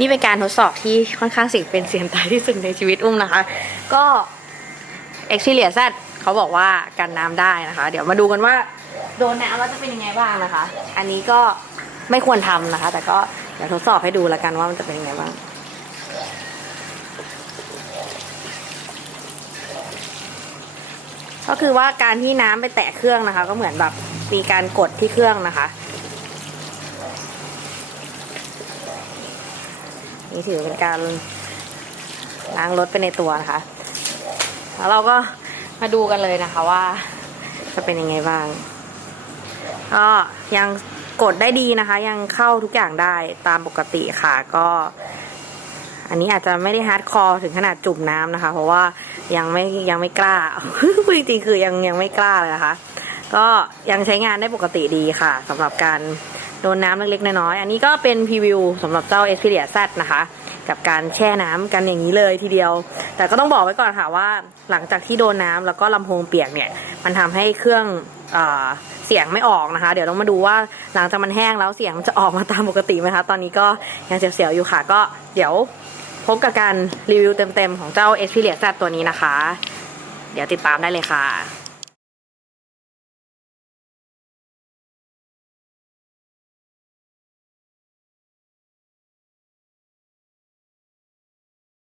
นี่เป็นการทดสอบที่ค่อนข้างเสี่ยงเป็นเสี่ยงตายที่สุดในชีวิตอุ้มนะคะ ก็เอ็กซิเลียซเขาบอกว่ากันน้ำได้นะคะ เดี๋ยวมาดูกันว่าโดนน้ำแล้วจะเป็นยังไงบ้างนะคะ อันนี้ก็ไม่ควรทำนะคะ แต่ก็เดี๋ยวทดสอบให้ดูแล้วกันว่ามันจะเป็นยังไงบ้างก็คือว่าการที่น้ำไปแตะเครื่องนะคะ ก็เหมือนแบบมีการกดที่เครื่องนะคะ นี่ถือเป็นการล้างรถไปในตัวนะคะ แล้วเราก็มาดูกันเลยนะคะว่า จะเป็นยังไงบ้างก็ยังกดได้ดีนะคะ ยังเข้าทุกอย่างได้ตามปกติค่ะก็ อันนี้อาจจะไม่ได้ฮาร์ดคอร์ถึงขนาดจุ่มน้ำนะคะ เพราะว่ายังไม่ยังไม่กล้าพูดจริงๆคือยังยังไม่กล้าเลยนะคะ ก็ยังใช้งานได้ปกติดีค่ะสำหรับการ โดนน้ำเล็กๆ น้อยๆ อันนี้ก็เป็นพรีวิวสำหรับเจ้า s p i r i a Z นะคะ กับการแช่น้ำกันอย่างนี้เลยทีเดียว แต่ก็ต้องบอกไว้ก่อนค่ะว่าหลังจากที่โดนน้ำแล้วก็ลำโพงเปียกเนี่ย มันทำให้เครื่องเอเสียงไม่ออกนะคะ เดี๋ยวต้องมาดูว่าหลังจากมันแห้งแล้วเสียงมันจะออกมาตามปกติไหมคะ ตอนนี้ก็ยังเสียวๆอยู่ค่ะ ก็เดี๋ยวพบกับการรีวิวเต็มๆของเจ้า s p i r i a Z ตัวนี้นะคะ เดี๋ยวติดตามได้เลยค่ะ